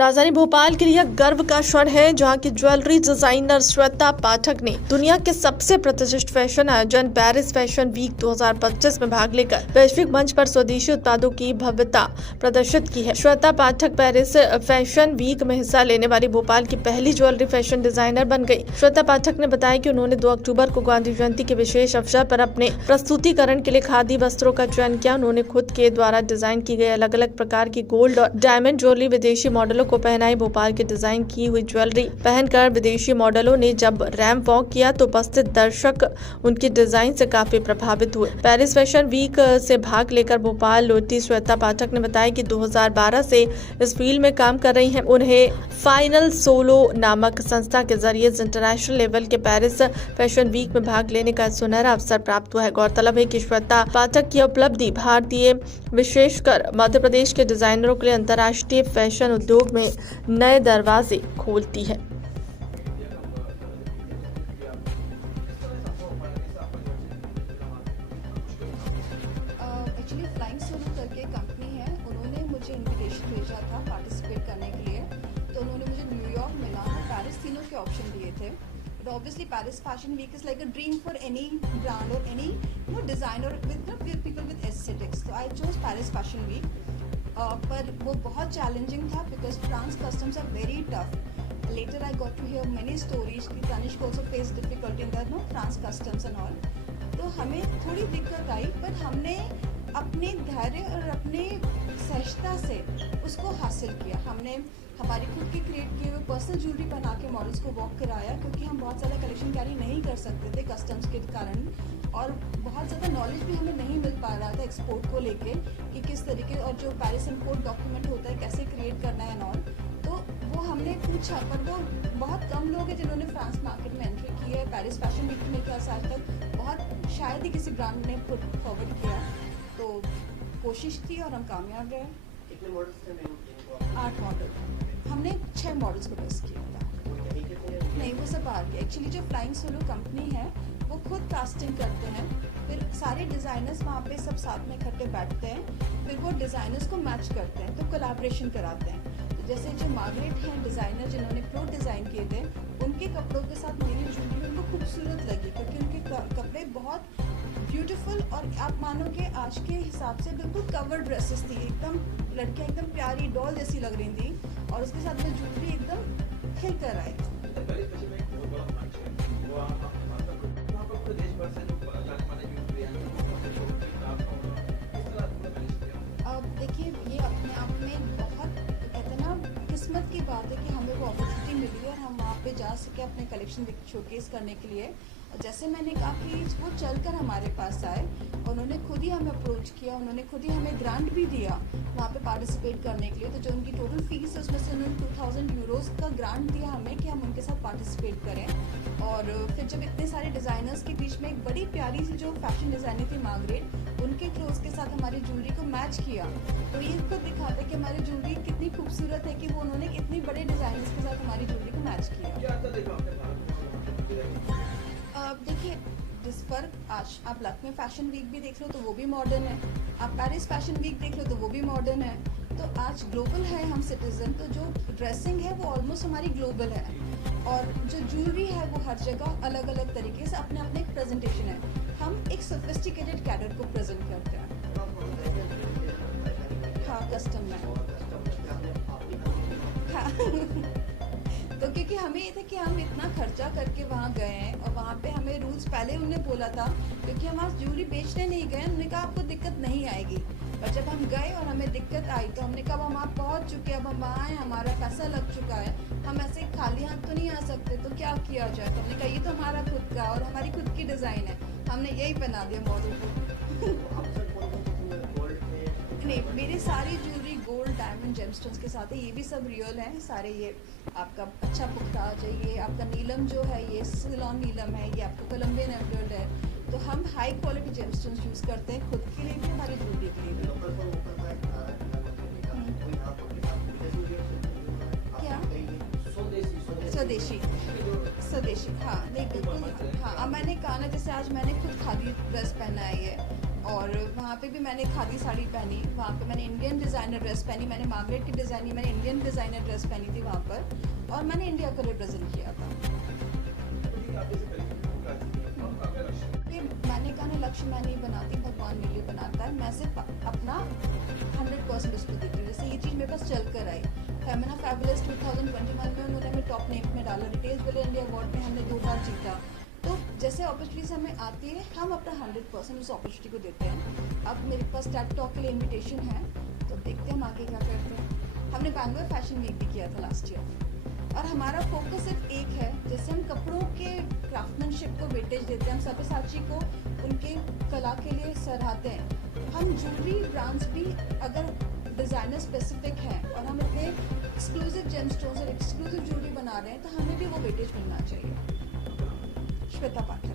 राजधानी भोपाल के लिए गर्व का क्षण है, जहां की ज्वेलरी डिजाइनर श्वेता पाठक ने दुनिया के सबसे प्रतिष्ठित फैशन आयोजन पेरिस फैशन वीक 2025 में भाग लेकर वैश्विक मंच पर स्वदेशी उत्पादों की भव्यता प्रदर्शित की है। श्वेता पाठक पेरिस फैशन वीक में हिस्सा लेने वाली भोपाल की पहली ज्वेलरी फैशन डिजाइनर बन गई। श्वेता पाठक ने बताया कि उन्होंने 2 अक्टूबर को गांधी जयंती के विशेष अवसर पर अपने प्रस्तुतिकरण के लिए खादी वस्त्रों का चयन किया। उन्होंने खुद के द्वारा डिजाइन की गई अलग अलग प्रकार की गोल्ड और डायमंड ज्वेलरी विदेशी मॉडलों को पहनाई। भोपाल के डिजाइन की हुई ज्वेलरी पहनकर विदेशी मॉडलों ने जब रैंप वॉक किया तो उपस्थित दर्शक उनकी डिजाइन से काफी प्रभावित हुए। पेरिस फैशन वीक से भाग लेकर भोपाल लौटी श्वेता पाठक ने बताया कि 2012 से इस फील्ड में काम कर रही हैं। उन्हें फाइनल सोलो नामक संस्था के जरिए इंटरनेशनल लेवल के पेरिस फैशन वीक में भाग लेने का सुनहरा अवसर प्राप्त हुआ है। गौरतलब है कि श्वेता पाठक की उपलब्धि भारतीय विशेषकर मध्य प्रदेश के डिजाइनरों के लिए अंतर्राष्ट्रीय फैशन उद्योग में नए दरवाजे खोलती है। एक्चुअली फ्लाइंग सोलो करके कंपनी है, उन्होंने मुझे इनविटेशन भेजा था पार्टिसिपेट करने के लिए। तो उन्होंने मुझे न्यूयॉर्क, मिलान और पेरिस तीनों के ऑप्शन दिए थे। But obviously Paris fashion week is like a dream for any brand और any designer with people with aesthetics. तो I chose Paris fashion week. पर वो बहुत चैलेंजिंग था because France customs are very tough. Later I got to hear many stories कि Tanishq also faced difficulty in the France customs and all. तो हमें थोड़ी दिक्कत आई, पर हमने अपने धैर्य और अपने सहजता से उसको हासिल किया। हमने हमारी खुद की क्रिएट किए हुए पर्सनल ज्वेलरी बना के मॉडल्स को वॉक कराया, क्योंकि हम बहुत ज़्यादा कलेक्शन कैरी नहीं कर सकते थे कस्टम्स के कारण, और बहुत ज़्यादा नॉलेज भी हमें नहीं मिल पा रहा था एक्सपोर्ट को लेके कि किस तरीके, और जो पेरिस इम्पोर्ट डॉक्यूमेंट होता है कैसे क्रिएट करना है नॉल। तो वो हमने पूछा, पर वो बहुत कम लोग हैं जिन्होंने फ्रांस मार्केट में एंट्री की है। पेरिस फैशन वीक में क्या आज तक बहुत शायद ही किसी ब्रांड ने पुट फॉरवर्ड किया। तो कोशिश थी और हम कामयाब रहे। कितने मॉडल्स थे? 8 मॉडल, हमने 6 मॉडल्स को टेस्ट किया था। नहीं, वो सब बाहर के। एक्चुअली जो फ्लाइंग सोलो कंपनी है वो खुद कास्टिंग करते हैं, फिर सारे डिज़ाइनर्स वहाँ पे सब साथ में इकट्ठे बैठते हैं, फिर वो डिज़ाइनर्स को मैच करते हैं, तो कोलैबोरेशन कराते हैं। तो जैसे जो मार्गरेट हैं डिज़ाइनर जिन्होंने क्लोथ डिज़ाइन किए थे, उनके कपड़ों के साथ मेरी ज्वेलरी उनको खूबसूरत लगी, क्योंकि उनके कपड़े बहुत ब्यूटीफुल और आप मानो कि आज के हिसाब से बिल्कुल कवर ड्रेसेस थी, एकदम लड़कियाँ एकदम प्यारी डॉल जैसी लग रही थी, और उसके साथ में ज्वेलरी एकदम खिल कर आई। देखिए, ये अपने आप में बहुत इतना किस्मत की बात है कि हमें वो अपॉर्चुनिटी मिली और हम वहाँ पे जा सके अपने कलेक्शन शोकेस करने के लिए। और जैसे मैंने कहा कि वो चलकर हमारे पास आए, उन्होंने खुद ही हमें अप्रोच किया, उन्होंने खुद ही हमें ग्रांट भी दिया वहाँ पे पार्टिसिपेट करने के लिए। तो जो उनकी टोटल फीस है उसमें से उन्होंने 2000 यूरोज़ का ग्रांट दिया हमें कि हम उनके साथ पार्टिसिपेट करें। और फिर जब इतने सारे डिज़ाइनर्स के बीच में एक बड़ी प्यारी सी जो फैशन डिज़ाइनर थी मार्गरेट, उनके क्लोथ्स के साथ हमारी ज्वेलरी को मैच किया, तो ये खुद दिखाता है कि हमारी ज्वेलरी कितनी खूबसूरत है कि वो उन्होंने इतनी बड़े डिज़ाइनर्स के साथ हमारी ज्वेलरी को मैच किया। देखिए, जिस पर आज आप लखनऊ फैशन वीक भी देख लो तो वो भी मॉडर्न है, आप पेरिस फैशन वीक देख लो तो वो भी मॉडर्न है। तो आज ग्लोबल है हम सिटीजन, तो जो ड्रेसिंग है वो ऑलमोस्ट हमारी ग्लोबल है, और जो ज्वेलरी है वो हर जगह अलग अलग तरीके से अपने अपने एक प्रेजेंटेशन है। हम एक सोफिस्टिकेटेड कैडर को प्रेजेंट करते हैं। हाँ, कस्टम में। हाँ तो क्योंकि हमें ये था कि हम इतना खर्चा करके वहाँ गए हैं, और वहाँ पे हमें रूल्स पहले उन्होंने बोला था, क्योंकि हम आज ज्वेलरी बेचने नहीं गए, उन्होंने कहा आपको दिक्कत नहीं आएगी। और जब हम गए और हमें दिक्कत आई तो हमने कहा हम आप पहुँच चुके, अब हम आए, हमारा पैसा लग चुका है, हम ऐसे खाली हाथ तो नहीं आ सकते, तो क्या किया जाए। तो हमने कहा ये तो हमारा खुद का और हमारी खुद की डिज़ाइन है, हमने यही पहना दिया मॉडल को। नहीं, मेरी सारी ज्वेलरी गोल्ड, डायमंड, जेमस्टोन्स के साथ है, ये भी सब रियल हैं सारे। ये आपका अच्छा पुख्ता आ जाइए, आपका नीलम जो है ये सिलोन नीलम है, ये आपका कोलंबियन एमराल्ड है। तो हम हाई क्वालिटी जेमस्टोन्स यूज़ करते हैं, खुद के लिए भी, हमारी ज्वेलरी के लिए भी। क्या? स्वदेशी, हाँ, नहीं बिल्कुल। हाँ, अब मैंने कहा ना, जैसे आज मैंने खुद खादी ड्रेस पहना है, और वहाँ पे भी मैंने खादी साड़ी पहनी, वहाँ पे मैंने इंडियन डिज़ाइनर ड्रेस पहनी, मैंने मार्गरेट की डिज़ाइनिंग, मैंने इंडियन डिज़ाइनर ड्रेस पहनी थी वहाँ पर, और मैंने इंडिया को रिप्रेजेंट किया था। ये मैंने कहा ना, लक्ष्य मैं नहीं बनाती, भगवान मेरे लिए बनाता है, मैं सिर्फ अपना 100% उसको देती हूँ। जैसे ये चीज़ मेरे पास चल कर आई, फेमिना फैबुलस 2021 में उन्होंने हमें टॉप नेम में डाला, रिटेल बिल इंडिया अवार्ड में हमने 2 बार जीता। तो जैसे अपॉर्चुनिटीज हमें आती है, हम अपना 100% उस अपॉर्चुनिटी को देते हैं। अब मेरे पास टेड टॉक के लिए इनविटेशन है, तो देखते हैं हम आगे क्या करते हैं। हमने बैंगलोर फैशन वीक भी किया था लास्ट ईयर, और हमारा फोकस सिर्फ एक है, जैसे हम कपड़ों के क्राफ्टमैनशिप को वेटेज देते हैं, हम सब्यसाची को उनके कला के लिए सराहते हैं, हम ज्वेलरी ब्रांड्स भी अगर डिज़ाइनर स्पेसिफिक हैं और हम इतने एक्सक्लूसिव जेमस्टोन्स और एक्सक्लूसिव ज्वेलरी बना रहे हैं, तो हमें भी वो वेटेज मिलना चाहिए। श्वेता पाठक।